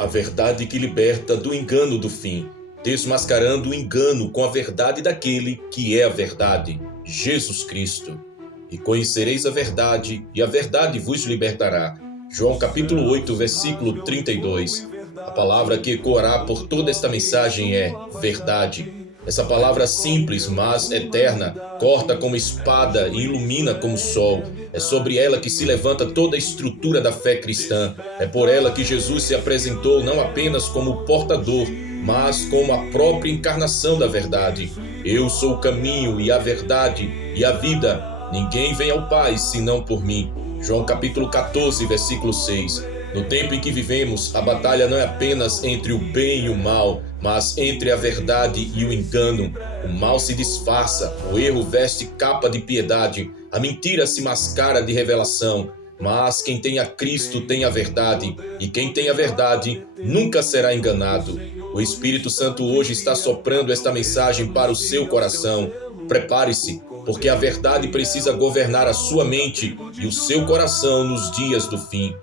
A verdade que liberta do engano do fim, desmascarando o engano com a verdade daquele que é a verdade, Jesus Cristo. E conhecereis a verdade, e a verdade vos libertará. João capítulo 8, versículo 32. A palavra que ecoará por toda esta mensagem é verdade. Essa palavra simples, mas eterna, corta como espada e ilumina como sol. É sobre ela que se levanta toda a estrutura da fé cristã. É por ela que Jesus se apresentou não apenas como portador, mas como a própria encarnação da verdade. Eu sou o caminho e a verdade e a vida. Ninguém vem ao Pai senão por mim. João capítulo 14, versículo 6. No tempo em que vivemos, a batalha não é apenas entre o bem e o mal, mas entre a verdade e o engano. O mal se disfarça, o erro veste capa de piedade, a mentira se mascara de revelação. Mas quem tem a Cristo tem a verdade, e quem tem a verdade nunca será enganado. O Espírito Santo hoje está soprando esta mensagem para o seu coração. Prepare-se, porque a verdade precisa governar a sua mente e o seu coração nos dias do fim.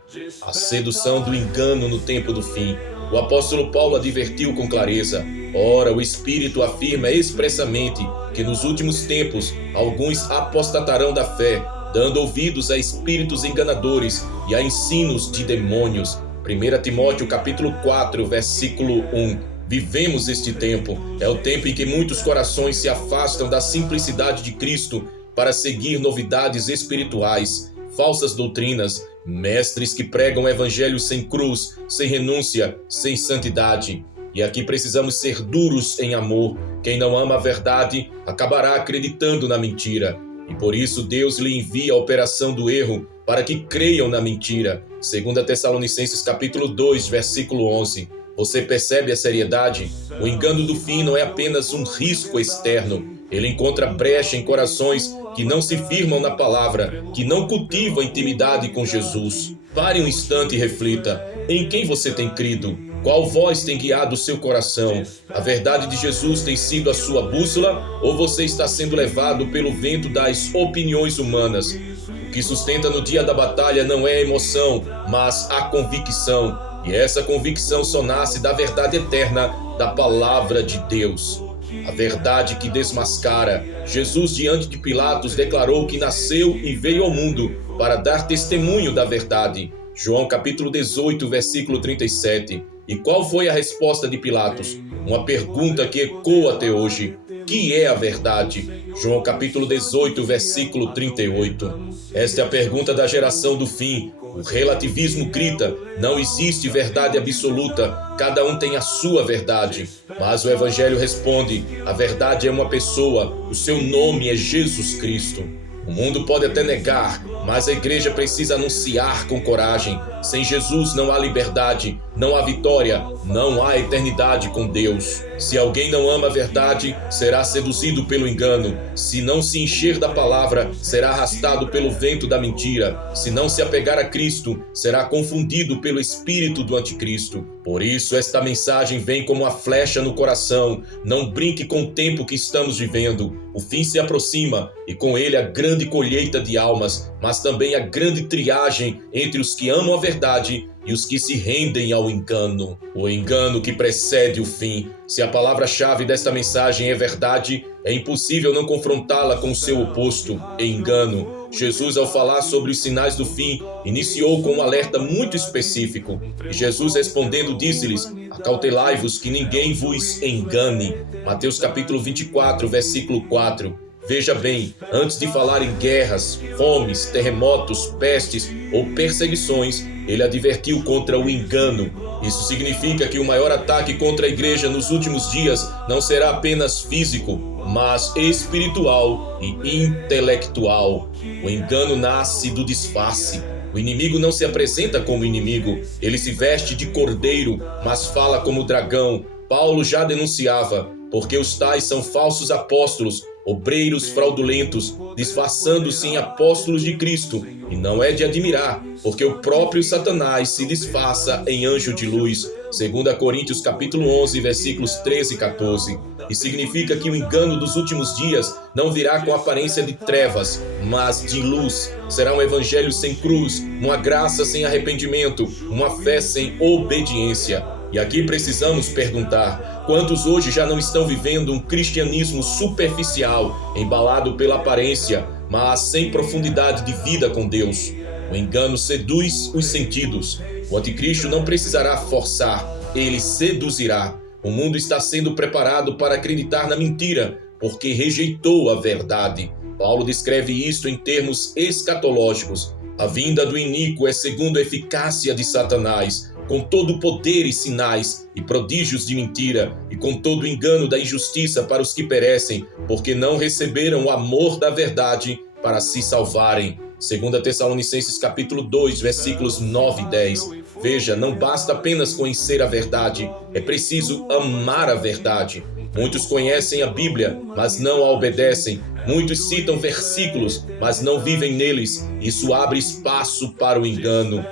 A sedução do engano no tempo do fim. O apóstolo Paulo advertiu com clareza. Ora, o Espírito afirma expressamente que nos últimos tempos alguns apostatarão da fé, dando ouvidos a espíritos enganadores e a ensinos de demônios. 1 Timóteo capítulo 4, versículo 1. Vivemos este tempo. É o tempo em que muitos corações se afastam da simplicidade de Cristo para seguir novidades espirituais, falsas doutrinas, mestres que pregam o evangelho sem cruz, sem renúncia, sem santidade. E aqui precisamos ser duros em amor. Quem não ama a verdade acabará acreditando na mentira. E por isso Deus lhe envia a operação do erro para que creiam na mentira. 2 Tessalonicenses capítulo 2, versículo 11. Você percebe a seriedade? O engano do fim não é apenas um risco externo. Ele encontra brecha em corações que não se firmam na palavra, que não cultivam intimidade com Jesus. Pare um instante e reflita. Em quem você tem crido? Qual voz tem guiado o seu coração? A verdade de Jesus tem sido a sua bússola ou você está sendo levado pelo vento das opiniões humanas? O que sustenta no dia da batalha não é a emoção, mas a convicção. E essa convicção só nasce da verdade eterna da palavra de Deus. A verdade que desmascara. Jesus, diante de Pilatos, declarou que nasceu e veio ao mundo para dar testemunho da verdade. João capítulo 18, versículo 37. E qual foi a resposta de Pilatos? Uma pergunta que ecoa até hoje. Que é a verdade? João capítulo 18, versículo 38. Esta é a pergunta da geração do fim. O relativismo grita, não existe verdade absoluta, cada um tem a sua verdade. Mas o Evangelho responde, a verdade é uma pessoa, o seu nome é Jesus Cristo. O mundo pode até negar, mas a igreja precisa anunciar com coragem. Sem Jesus não há liberdade, não há vitória, não há eternidade com Deus. Se alguém não ama a verdade, será seduzido pelo engano. Se não se encher da palavra, será arrastado pelo vento da mentira. Se não se apegar a Cristo, será confundido pelo espírito do anticristo. Por isso, esta mensagem vem como uma flecha no coração. Não brinque com o tempo que estamos vivendo. O fim se aproxima e com ele a grande colheita de almas, mas também a grande triagem entre os que amam a verdade e os que se rendem ao engano. O engano que precede o fim. Se a palavra-chave desta mensagem é verdade, é impossível não confrontá-la com o seu oposto, engano. Jesus, ao falar sobre os sinais do fim, iniciou com um alerta muito específico. E Jesus, respondendo, disse-lhes, acautelai-vos que ninguém vos engane. Mateus capítulo 24, versículo 4. Veja bem, antes de falar em guerras, fomes, terremotos, pestes ou perseguições, ele advertiu contra o engano. Isso significa que o maior ataque contra a igreja nos últimos dias não será apenas físico, mas espiritual e intelectual. O engano nasce do disfarce. O inimigo não se apresenta como inimigo, ele se veste de cordeiro, mas fala como dragão. Paulo já denunciava, porque os tais são falsos apóstolos, obreiros fraudulentos, disfarçando-se em apóstolos de Cristo. E não é de admirar, porque o próprio Satanás se disfarça em anjo de luz. 2 Coríntios capítulo 11, versículos 13 e 14. E significa que o engano dos últimos dias não virá com aparência de trevas, mas de luz. Será um evangelho sem cruz, uma graça sem arrependimento, uma fé sem obediência. E aqui precisamos perguntar: quantos hoje já não estão vivendo um cristianismo superficial, embalado pela aparência, mas sem profundidade de vida com Deus? O engano seduz os sentidos. O anticristo não precisará forçar, ele seduzirá. O mundo está sendo preparado para acreditar na mentira, porque rejeitou a verdade. Paulo descreve isto em termos escatológicos. A vinda do iníquo é segundo a eficácia de Satanás, com todo o poder e sinais e prodígios de mentira, e com todo o engano da injustiça para os que perecem, porque não receberam o amor da verdade para se salvarem. 2 Tessalonicenses capítulo 2, versículos 9 e 10. Veja, não basta apenas conhecer a verdade, é preciso amar a verdade. Muitos conhecem a Bíblia, mas não a obedecem. Muitos citam versículos, mas não vivem neles. Isso abre espaço para o engano.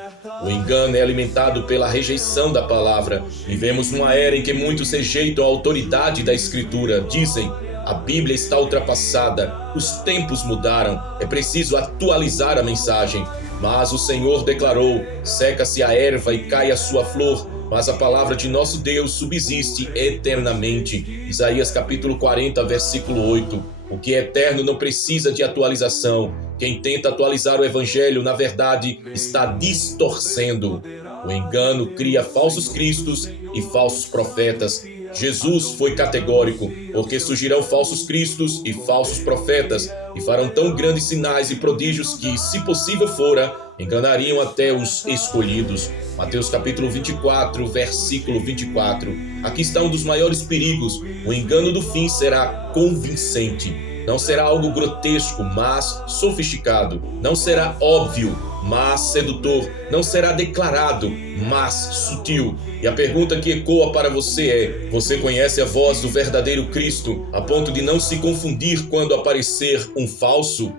O engano é alimentado pela rejeição da palavra. Vivemos numa era em que muitos rejeitam a autoridade da Escritura. Dizem: a Bíblia está ultrapassada, os tempos mudaram, é preciso atualizar a mensagem. Mas o Senhor declarou: seca-se a erva e cai a sua flor, mas a palavra de nosso Deus subsiste eternamente. Isaías capítulo 40, versículo 8. O que é eterno não precisa de atualização. Quem tenta atualizar o evangelho, na verdade, está distorcendo. O engano cria falsos cristos e falsos profetas. Jesus foi categórico, porque surgirão falsos cristos e falsos profetas, e farão tão grandes sinais e prodígios que, se possível fora, enganariam até os escolhidos. Mateus capítulo 24, versículo 24. Aqui está um dos maiores perigos. O engano do fim será convincente. Não será algo grotesco, mas sofisticado. Não será óbvio, mas sedutor. Não será declarado, mas sutil. E a pergunta que ecoa para você é: você conhece a voz do verdadeiro Cristo, a ponto de não se confundir quando aparecer um falso?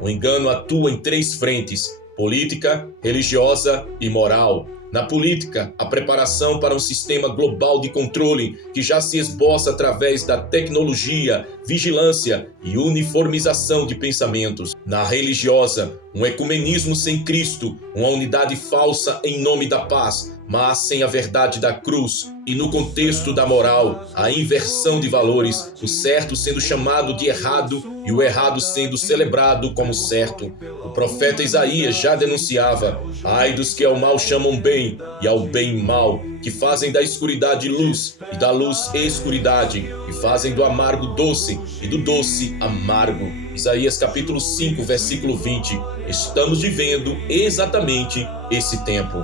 O engano atua em 3 frentes: política, religiosa e moral. Na política, a preparação para um sistema global de controle que já se esboça através da tecnologia, vigilância e uniformização de pensamentos. Na religiosa, um ecumenismo sem Cristo, uma unidade falsa em nome da paz, mas sem a verdade da cruz. E no contexto da moral, a inversão de valores, o certo sendo chamado de errado e o errado sendo celebrado como certo. O profeta Isaías já denunciava: ai dos que ao mal chamam bem e ao bem mal, que fazem da escuridade luz e da luz escuridade, e fazem do amargo doce e do doce amargo. Isaías capítulo 5, versículo 20. Estamos vivendo exatamente esse tempo.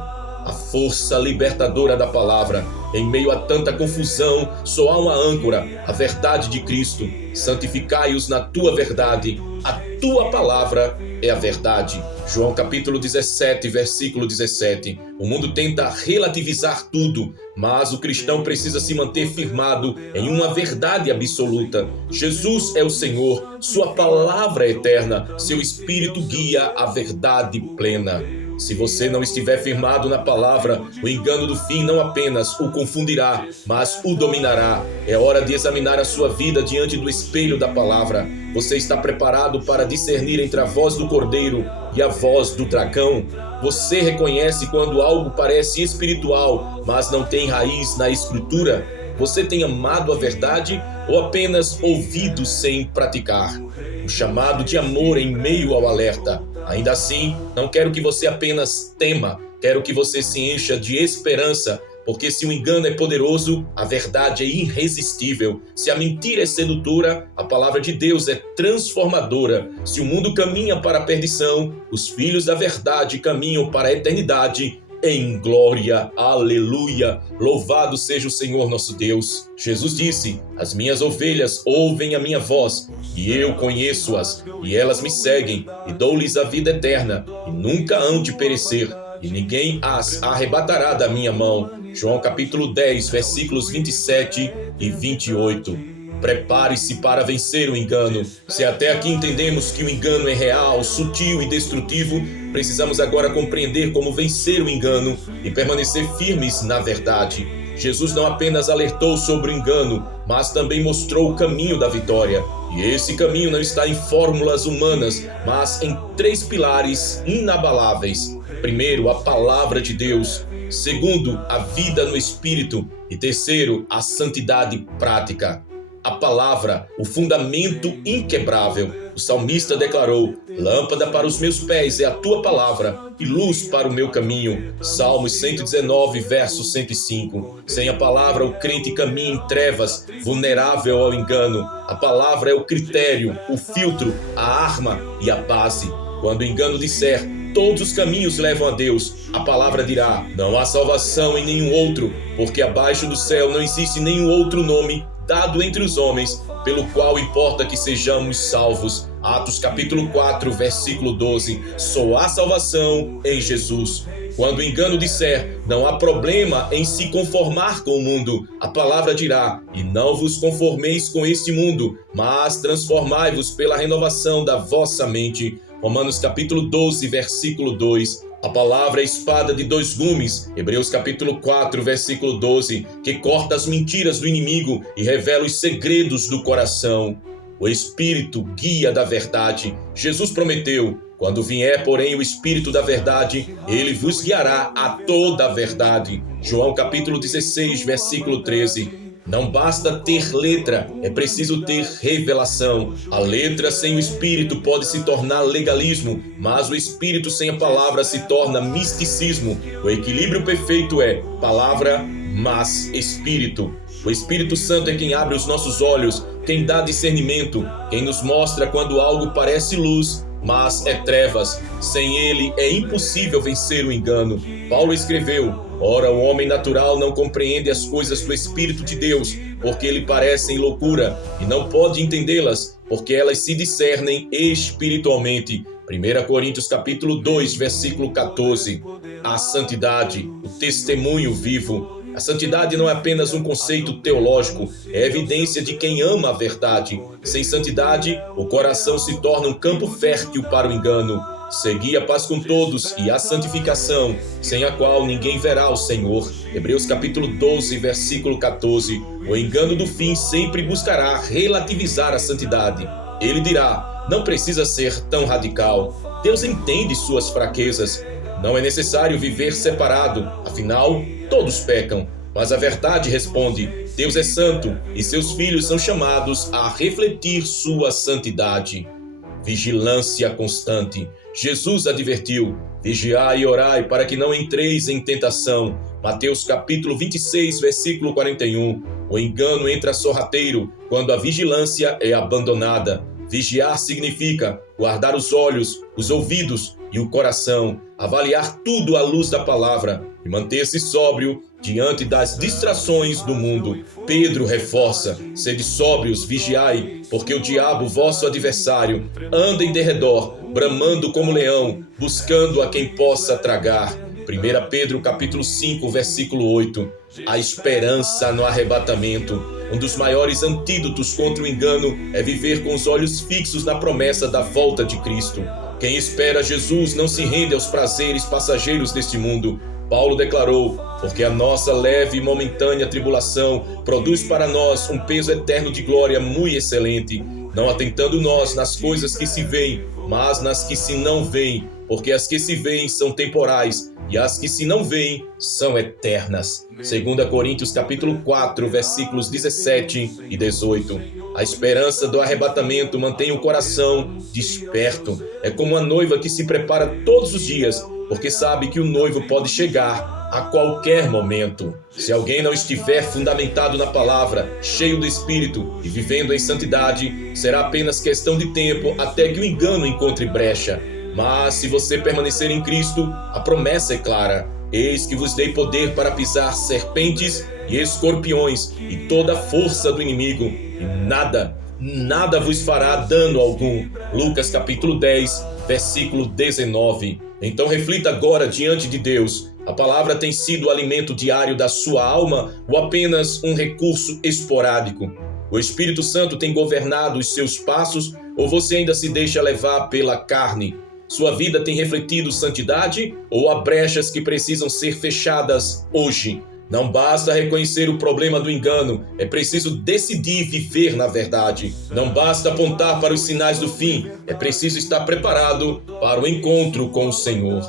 A força libertadora da palavra. Em meio a tanta confusão, só há uma âncora: a verdade de Cristo. Santificai-os na tua verdade. A tua palavra é a verdade. João capítulo 17, versículo 17. O mundo tenta relativizar tudo, mas o cristão precisa se manter firmado em uma verdade absoluta. Jesus é o Senhor, sua palavra é eterna, seu Espírito guia a verdade plena. Se você não estiver firmado na palavra, o engano do fim não apenas o confundirá, mas o dominará. É hora de examinar a sua vida diante do espelho da palavra. Você está preparado para discernir entre a voz do Cordeiro e a voz do dragão? Você reconhece quando algo parece espiritual, mas não tem raiz na Escritura? Você tem amado a verdade ou apenas ouvido sem praticar? O chamado de amor em meio ao alerta. Ainda assim, não quero que você apenas tema, quero que você se encha de esperança, porque se o engano é poderoso, a verdade é irresistível. Se a mentira é sedutora, a palavra de Deus é transformadora. Se o mundo caminha para a perdição, os filhos da verdade caminham para a eternidade em glória. Aleluia! Louvado seja o Senhor nosso Deus. Jesus disse: as minhas ovelhas ouvem a minha voz, e eu conheço-as, e elas me seguem, e dou-lhes a vida eterna, e nunca hão de perecer, e ninguém as arrebatará da minha mão. João capítulo 10, versículos 27 e 28. Prepare-se para vencer o engano. Se até aqui entendemos que o engano é real, sutil e destrutivo, precisamos agora compreender como vencer o engano e permanecer firmes na verdade. Jesus não apenas alertou sobre o engano, mas também mostrou o caminho da vitória. E esse caminho não está em fórmulas humanas, mas em 3 pilares inabaláveis. Primeiro, a palavra de Deus. Segundo, a vida no Espírito. E terceiro, a santidade prática. A palavra, o fundamento inquebrável. O salmista declarou: lâmpada para os meus pés é a tua palavra e luz para o meu caminho. Salmos 119, verso 105. Sem a palavra, o crente caminha em trevas, vulnerável ao engano. A palavra é o critério, o filtro, a arma e a base. Quando o engano disser: todos os caminhos levam a Deus, a palavra dirá: não há salvação em nenhum outro, porque abaixo do céu não existe nenhum outro nome dado entre os homens, pelo qual importa que sejamos salvos. Atos capítulo 4, versículo 12. Só há salvação em Jesus. Quando o engano disser: não há problema em se conformar com o mundo, a palavra dirá: e não vos conformeis com este mundo, mas transformai-vos pela renovação da vossa mente. Romanos capítulo 12, versículo 2. A palavra é espada de 2 gumes, Hebreus capítulo 4, versículo 12, que corta as mentiras do inimigo e revela os segredos do coração. O Espírito guia da verdade. Jesus prometeu: quando vier, porém, o Espírito da verdade, ele vos guiará a toda a verdade. João capítulo 16, versículo 13. Não basta ter letra, é preciso ter revelação. A letra sem o Espírito pode se tornar legalismo, mas o Espírito sem a palavra se torna misticismo. O equilíbrio perfeito é palavra, mas Espírito. O Espírito Santo é quem abre os nossos olhos, quem dá discernimento, quem nos mostra quando algo parece luz, mas é trevas. Sem ele é impossível vencer o engano. Paulo escreveu: ora, o homem natural não compreende as coisas do Espírito de Deus, porque lhe parecem loucura, e não pode entendê-las, porque elas se discernem espiritualmente. 1 Coríntios capítulo 2, versículo 14. A santidade, o testemunho vivo. A santidade não é apenas um conceito teológico, é evidência de quem ama a verdade. Sem santidade, o coração se torna um campo fértil para o engano. Segui a paz com todos e a santificação, sem a qual ninguém verá o Senhor. Hebreus capítulo 12, versículo 14. O engano do fim sempre buscará relativizar a santidade. Ele dirá: não precisa ser tão radical. Deus entende suas fraquezas. Não é necessário viver separado, afinal, todos pecam. Mas a verdade responde: Deus é santo e seus filhos são chamados a refletir sua santidade. Vigilância constante. Jesus advertiu: vigiai e orai para que não entreis em tentação. Mateus capítulo 26, versículo 41. O engano entra sorrateiro quando a vigilância é abandonada. Vigiar significa guardar os olhos, os ouvidos e o coração, avaliar tudo à luz da palavra e manter-se sóbrio diante das distrações do mundo. Pedro reforça: sede sóbrios, vigiai, porque o diabo, vosso adversário, anda em derredor, bramando como leão, buscando a quem possa tragar. 1 Pedro capítulo 5, versículo 8. A esperança no arrebatamento. Um dos maiores antídotos contra o engano é viver com os olhos fixos na promessa da volta de Cristo. Quem espera Jesus não se rende aos prazeres passageiros deste mundo. Paulo declarou: porque a nossa leve e momentânea tribulação produz para nós um peso eterno de glória muito excelente, não atentando nós nas coisas que se veem, mas nas que se não veem, porque as que se veem são temporais, e as que se não veem são eternas. 2 Coríntios capítulo 4, versículos 17 e 18. A esperança do arrebatamento mantém o coração desperto. É como a noiva que se prepara todos os dias, porque sabe que o noivo pode chegar a qualquer momento. Se alguém não estiver fundamentado na palavra, cheio do Espírito e vivendo em santidade, será apenas questão de tempo até que o engano encontre brecha. Mas se você permanecer em Cristo, a promessa é clara: eis que vos dei poder para pisar serpentes e escorpiões e toda a força do inimigo, e nada vos fará dano algum. Lucas capítulo 10, versículo 19. Então reflita agora diante de Deus: a palavra tem sido o alimento diário da sua alma ou apenas um recurso esporádico? O Espírito Santo tem governado os seus passos ou você ainda se deixa levar pela carne? Sua vida tem refletido santidade ou há brechas que precisam ser fechadas hoje? Não basta reconhecer o problema do engano, é preciso decidir viver na verdade. Não basta apontar para os sinais do fim, é preciso estar preparado para o encontro com o Senhor.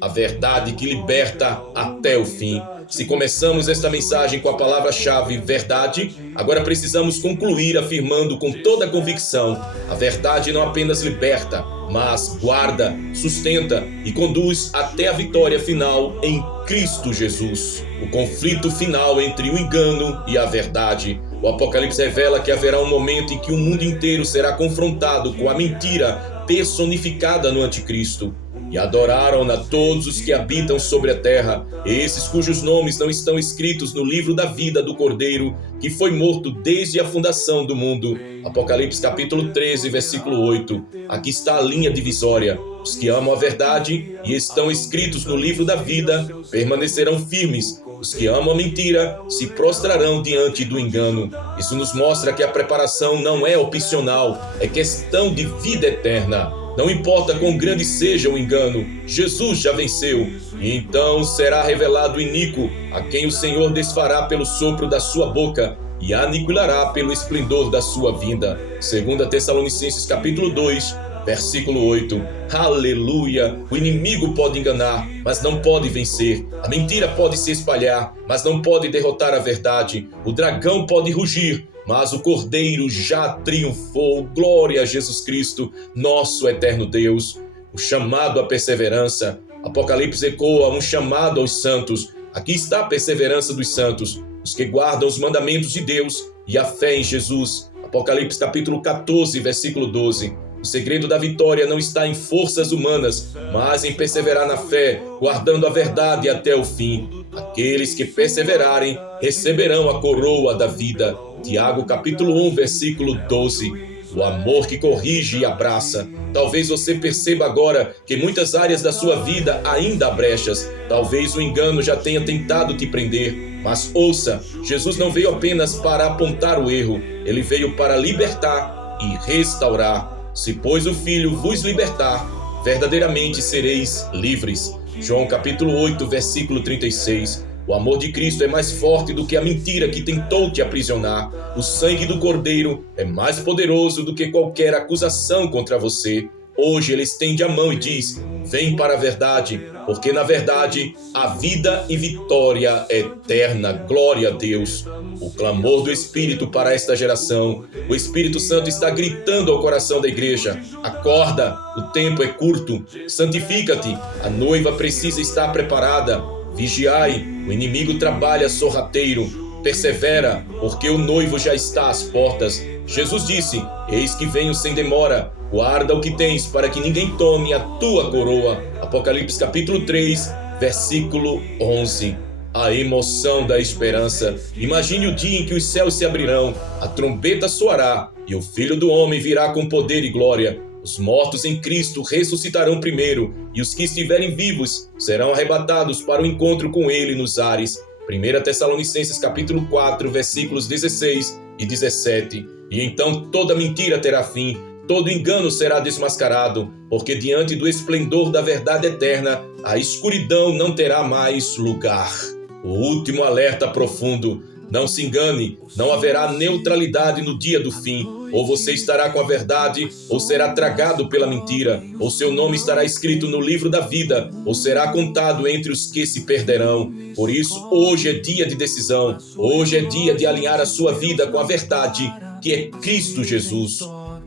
A verdade que liberta até o fim. Se começamos esta mensagem com a palavra-chave verdade, agora precisamos concluir afirmando com toda a convicção: a verdade não apenas liberta, mas guarda, sustenta e conduz até a vitória final em Cristo Jesus. O conflito final entre o engano e a verdade. O Apocalipse revela que haverá um momento em que o mundo inteiro será confrontado com a mentira personificada no anticristo. E adoraram-na todos os que habitam sobre a terra, esses cujos nomes não estão escritos no livro da vida do Cordeiro, que foi morto desde a fundação do mundo. Apocalipse capítulo 13, versículo 8. Aqui está a linha divisória. Os que amam a verdade e estão escritos no livro da vida permanecerão firmes. Os que amam a mentira se prostrarão diante do engano. Isso nos mostra que a preparação não é opcional, é questão de vida eterna. Não importa quão grande seja o engano, Jesus já venceu. E então será revelado o iníquo, a quem o Senhor desfará pelo sopro da sua boca e aniquilará pelo esplendor da sua vinda. 2 Tessalonicenses capítulo 2, versículo 8. Aleluia! O inimigo pode enganar, mas não pode vencer. A mentira pode se espalhar, mas não pode derrotar a verdade. O dragão pode rugir, mas o Cordeiro já triunfou. Glória a Jesus Cristo, nosso eterno Deus. O chamado à perseverança. Apocalipse ecoa um chamado aos santos. Aqui está a perseverança dos santos, os que guardam os mandamentos de Deus e a fé em Jesus. Apocalipse capítulo 14, versículo 12. O segredo da vitória não está em forças humanas, mas em perseverar na fé, guardando a verdade até o fim. Aqueles que perseverarem receberão a coroa da vida. Tiago capítulo 1, versículo 12. O amor que corrige e abraça. Talvez você perceba agora que em muitas áreas da sua vida ainda há brechas. Talvez o engano já tenha tentado te prender. Mas ouça, Jesus não veio apenas para apontar o erro. Ele veio para libertar e restaurar. Se, pois, o Filho vos libertar, verdadeiramente sereis livres. João capítulo 8, versículo 36. O amor de Cristo é mais forte do que a mentira que tentou te aprisionar. O sangue do Cordeiro é mais poderoso do que qualquer acusação contra você. Hoje ele estende a mão e diz: vem para a verdade, porque na verdade há vida e vitória eterna. Glória a Deus. O clamor do Espírito para esta geração. O Espírito Santo está gritando ao coração da igreja: acorda, o tempo é curto, santifica-te, a noiva precisa estar preparada. Vigiai, o inimigo trabalha sorrateiro. Persevera, porque o noivo já está às portas. Jesus disse: eis que venho sem demora. Guarda o que tens, para que ninguém tome a tua coroa. Apocalipse capítulo 3, versículo 11. A emoção da esperança. Imagine o dia em que os céus se abrirão, a trombeta soará, e o Filho do Homem virá com poder e glória. Os mortos em Cristo ressuscitarão primeiro, e os que estiverem vivos serão arrebatados para o encontro com Ele nos ares. 1 Tessalonicenses capítulo 4, versículos 16 e 17. E então toda mentira terá fim, todo engano será desmascarado, porque diante do esplendor da verdade eterna, a escuridão não terá mais lugar. O último alerta profundo: não se engane, não haverá neutralidade no dia do fim. Ou você estará com a verdade, ou será tragado pela mentira. Ou seu nome estará escrito no livro da vida, ou será contado entre os que se perderão. Por isso, hoje é dia de decisão. Hoje é dia de alinhar a sua vida com a verdade, que é Cristo Jesus.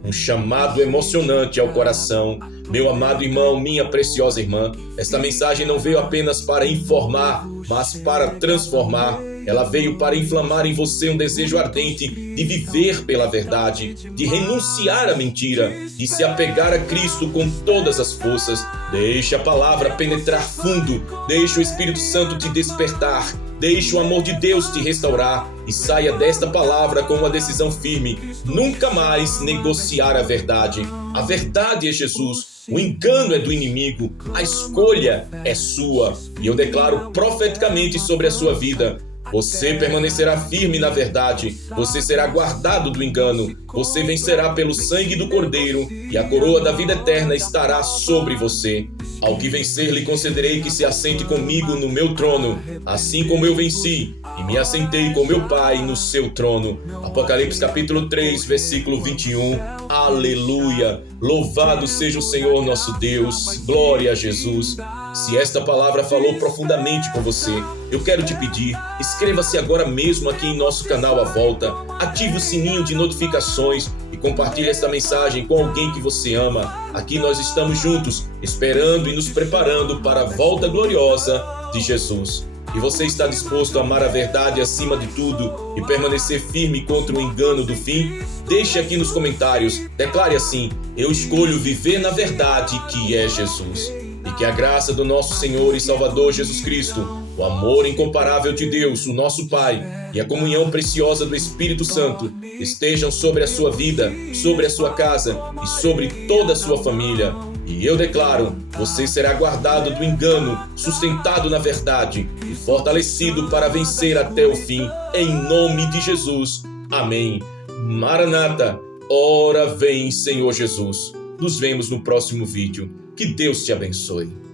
Um chamado emocionante ao coração. Meu amado irmão, minha preciosa irmã, esta mensagem não veio apenas para informar, mas para transformar. Ela veio para inflamar em você um desejo ardente de viver pela verdade, de renunciar à mentira, de se apegar a Cristo com todas as forças. Deixe a palavra penetrar fundo, deixe o Espírito Santo te despertar, deixe o amor de Deus te restaurar e saia desta palavra com uma decisão firme: nunca mais negociar a verdade. A verdade é Jesus. O engano é do inimigo, a escolha é sua. E eu declaro profeticamente sobre a sua vida: você permanecerá firme na verdade, você será guardado do engano, você vencerá pelo sangue do Cordeiro e a coroa da vida eterna estará sobre você. Ao que vencer, lhe concederei que se assente comigo no meu trono, assim como eu venci e me assentei com meu Pai no seu trono. Apocalipse capítulo 3, versículo 21. Aleluia! Louvado seja o Senhor nosso Deus. Glória a Jesus. Se esta palavra falou profundamente com você, eu quero te pedir, inscreva-se agora mesmo aqui em nosso canal À Volta, ative o sininho de notificações e compartilhe esta mensagem com alguém que você ama. Aqui nós estamos juntos, esperando e nos preparando para a volta gloriosa de Jesus. E você está disposto a amar a verdade acima de tudo e permanecer firme contra o engano do fim? Deixe aqui nos comentários, declare assim: eu escolho viver na verdade que é Jesus. E que a graça do nosso Senhor e Salvador Jesus Cristo, o amor incomparável de Deus, o nosso Pai, e a comunhão preciosa do Espírito Santo estejam sobre a sua vida, sobre a sua casa e sobre toda a sua família. E eu declaro, você será guardado do engano, sustentado na verdade e fortalecido para vencer até o fim, em nome de Jesus. Amém. Maranata, ora vem, Senhor Jesus. Nos vemos no próximo vídeo. Que Deus te abençoe.